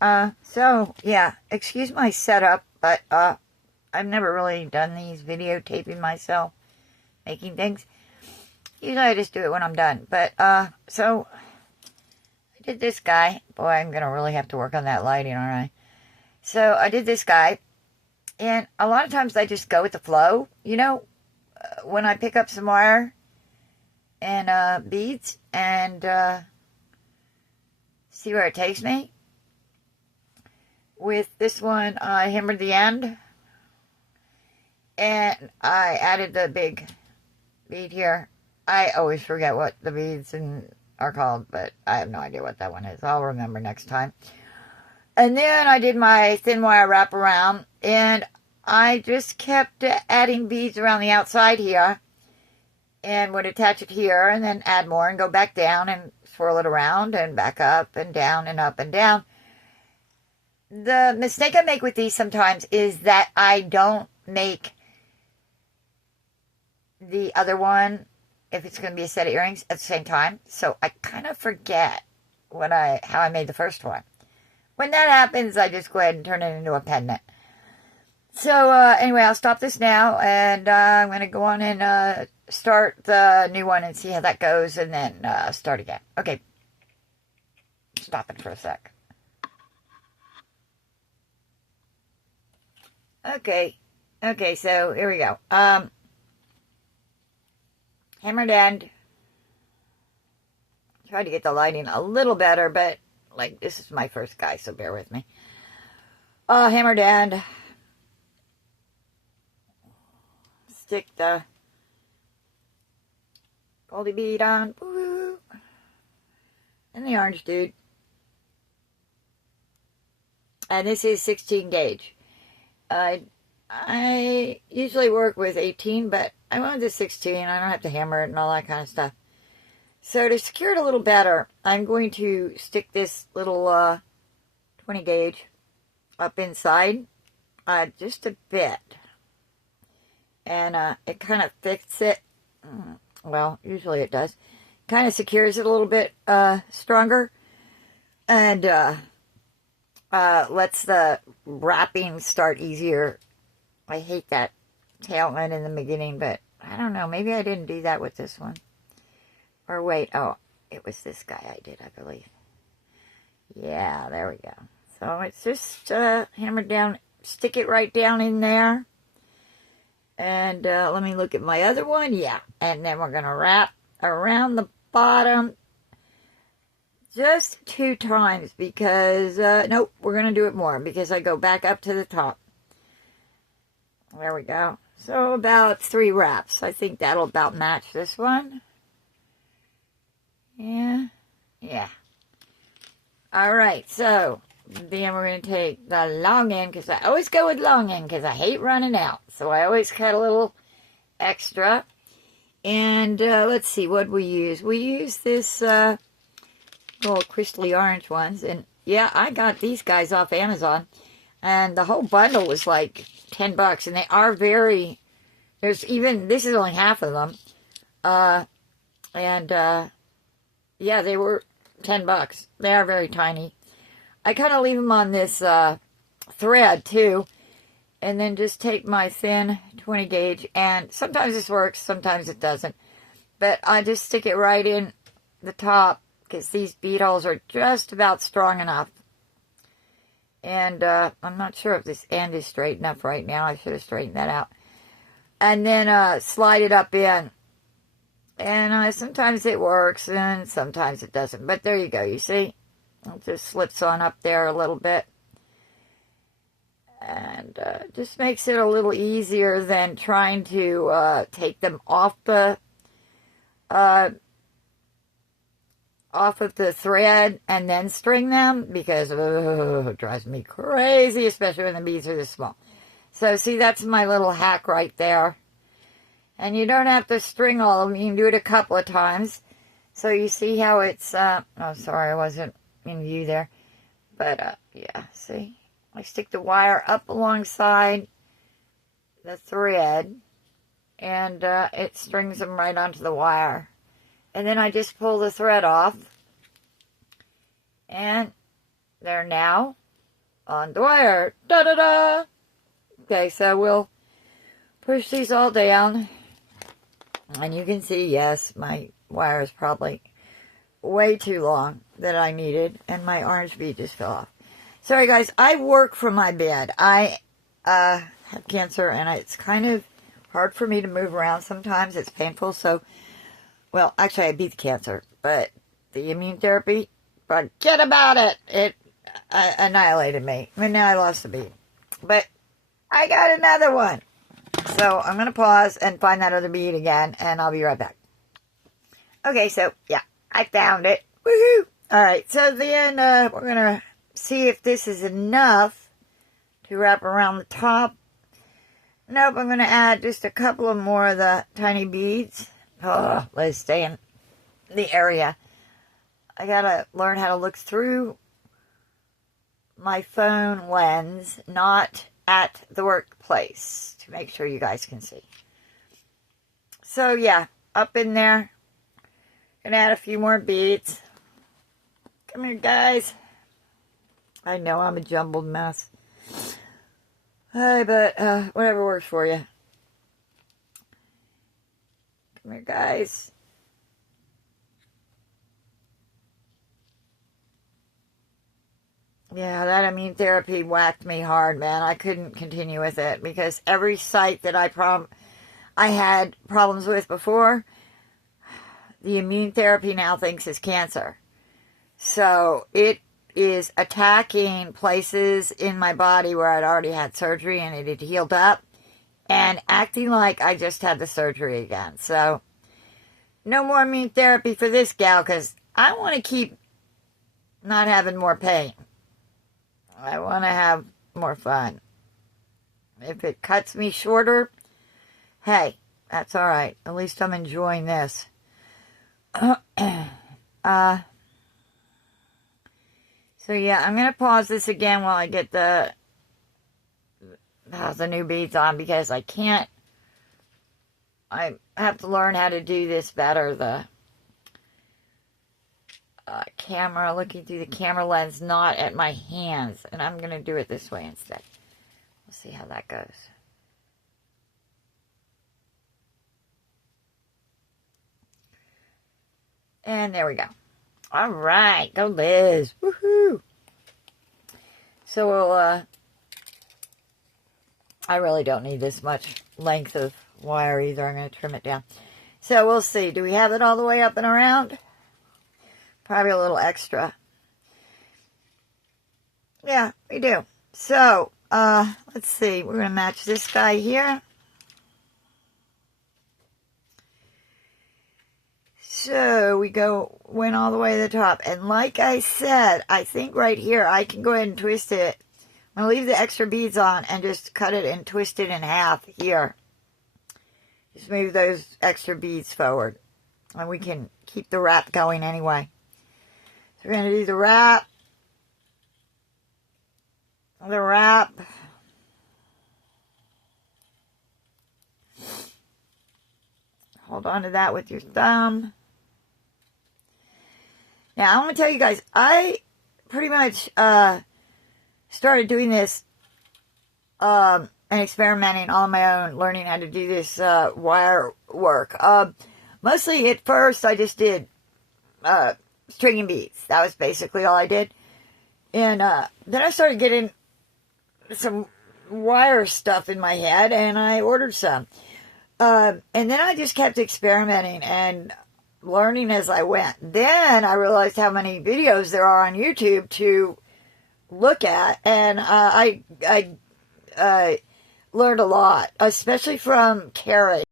So, yeah, excuse my setup, but, I've never really done these videotaping myself, making things. Usually I just do it when I'm done. But, so, I did this guy. Boy, I'm gonna really have to work on that lighting, aren't I? So, I did this guy, and a lot of times I just go with the flow, you know, when I pick up some wire and, beads, and, see where it takes me. With this one, I hammered the end, and I added the big bead here. I always forget what the beads are called, but I have no idea what that one is. I'll remember next time. And then I did my thin wire wrap around, and I just kept adding beads around the outside here, and would attach it here, and then add more, and go back down, and swirl it around, and back up, and down, and up, and down. The mistake I make with these sometimes is that I don't make the other one, if it's going to be a set of earrings, at the same time. So I kind of forget how I made the first one. When that happens, I just go ahead and turn it into a pendant. So anyway, I'll stop this now, and I'm going to go on and start the new one and see how that goes, and then start again. Okay. Stop it for a sec. Okay, so here we go. Hammered end. Tried to get the lighting a little better, but, like, this is my first guy, so bear with me. Hammered end. Stick the goldie bead on. Woo! And the orange dude. And this is 16 gauge. I usually work with 18, but I wanted the 16. I don't have to hammer it and all that kind of stuff. So to secure it a little better, I'm going to stick this little 20 gauge up inside just a bit. And it kind of fixes it. Well, usually it does. Kind of secures it a little bit stronger. And lets the wrapping start easier. I hate that tail end in the beginning, but I don't know. Maybe I didn't do that with this one. Or wait, oh, it was this guy I did, I believe. Yeah, there we go. So it's just hammered down, stick it right down in there. And let me look at my other one. Yeah, and then we're going to wrap around the bottom just 2 times because, nope, we're going to do it more because I go back up to the top. There we go. So about 3 wraps. I think that'll about match this one. Yeah. All right, so then we're going to take the long end because I always go with long end because I hate running out. So I always cut a little extra. And let's see what we use. We use this little crystally orange ones. And yeah, I got these guys off Amazon. And the whole bundle was like $10. And they are very, this is only half of them. Yeah, they were $10. They are very tiny. I kind of leave them on this thread too. And then just take my thin 20 gauge. And sometimes this works, sometimes it doesn't. But I just stick it right in the top. Because these bead holes are just about strong enough. And I'm not sure if this end is straight enough right now. I should have straightened that out. And then slide it up in. And sometimes it works and sometimes it doesn't. But there you go, you see? It just slips on up there a little bit. And just makes it a little easier than trying to take them off of the thread and then string them because it drives me crazy, especially when the beads are this small. So see, that's my little hack right there. And you don't have to string all of them. You can do it a couple of times. So you see how it's, oh, sorry, I wasn't in view there. But, yeah, see? I stick the wire up alongside the thread. And it strings them right onto the wire. And then I just pull the thread off. And they're now on the wire. Da-da-da! Okay, so we'll push these all down. And you can see, yes, my wire is probably way too long that I needed. And my orange bead just fell off. Sorry, guys. I work from my bed. I have cancer, and it's kind of hard for me to move around sometimes. It's painful. So, well, actually, I beat the cancer. But the immune therapy, forget about it. It annihilated me. I mean, now I lost the bead. But I got another one. So I'm going to pause and find that other bead again, and I'll be right back. Okay, so, yeah, I found it. Woohoo! Alright, so then we're going to see if this is enough to wrap around the top. Nope, I'm going to add just a couple of more of the tiny beads. Oh, let's stay in the area. I got to learn how to look through my phone lens, not at the workplace, to make sure you guys can see. So yeah, up in there. Gonna add a few more beads. Come here, guys. I know I'm a jumbled mess. Hey, but whatever works for you. Come here, guys. Yeah, that immune therapy whacked me hard, man. I couldn't continue with it because every site that I had problems with before, the immune therapy now thinks is cancer. So it is attacking places in my body where I'd already had surgery and it had healed up and acting like I just had the surgery again. So no more immune therapy for this gal because I want to keep not having more pain. I want to have more fun. If it cuts me shorter, hey, that's all right. At least I'm enjoying this. So yeah, I'm going to pause this again while I get the new beads on because I have to learn how to do this better. The camera, looking through the camera lens, not at my hands. And I'm going to do it this way instead. We'll see how that goes. And there we go. All right. Go Liz. Woohoo. So we'll, I really don't need this much length of wire either. I'm going to trim it down. So we'll see. Do we have it all the way up and around? Probably a little extra. Yeah, we do. So, let's see. We're going to match this guy here. So, went all the way to the top. And like I said, I think right here, I can go ahead and twist it. I'm going to leave the extra beads on and just cut it and twist it in half here. Just move those extra beads forward. And we can keep the wrap going anyway. We're going to do the wrap. The wrap. Hold on to that with your thumb. Now, I want to tell you guys, I pretty much started doing this and experimenting on my own, learning how to do this wire work. Mostly at first, I just did stringing beads. That was basically all I did. And then I started getting some wire stuff in my head, and I ordered some. And then I just kept experimenting and learning as I went. Then I realized how many videos there are on YouTube to look at, and I learned a lot, especially from Carrie.